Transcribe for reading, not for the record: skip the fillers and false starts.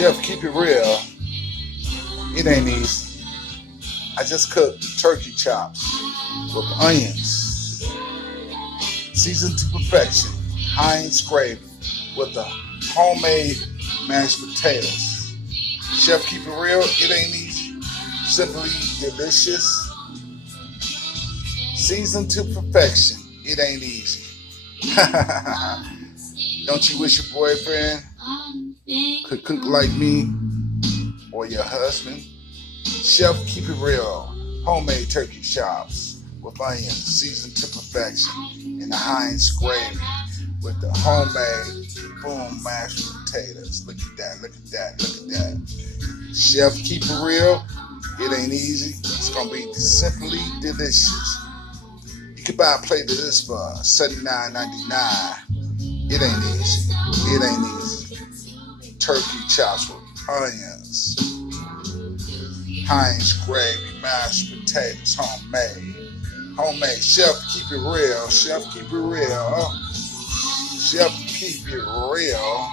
Chef, keep it real. It ain't easy. I just cooked turkey chops with onions, seasoned to perfection, Heinz gravy with the homemade mashed potatoes. Chef, keep it real. It ain't easy. Simply delicious, seasoned to perfection. It ain't easy. Don't you wish your boyfriend could cook like me or your husband? Chef, keep it real. Homemade turkey chops with onions seasoned to perfection in the Heinz gravy with the homemade boom mashed potatoes. Look at that, look at that, look at that. Chef, keep it real. It ain't easy. It's gonna be simply delicious. You can buy a plate of this for $79.99. It ain't easy. It ain't easy. Turkey chops with onions, Heinz gravy, mashed potatoes, homemade. Homemade. Chef, keep it real. Chef, keep it real. Chef, keep it real.